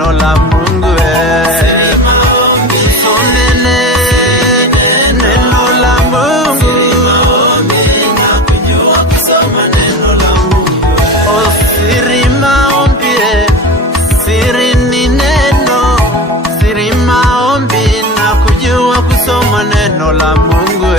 neno la Mungu. Tusomene neno la Mungu. Oh, siri maombi, siri ni neno, siri maombi na kujua kusoma neno la Mungu.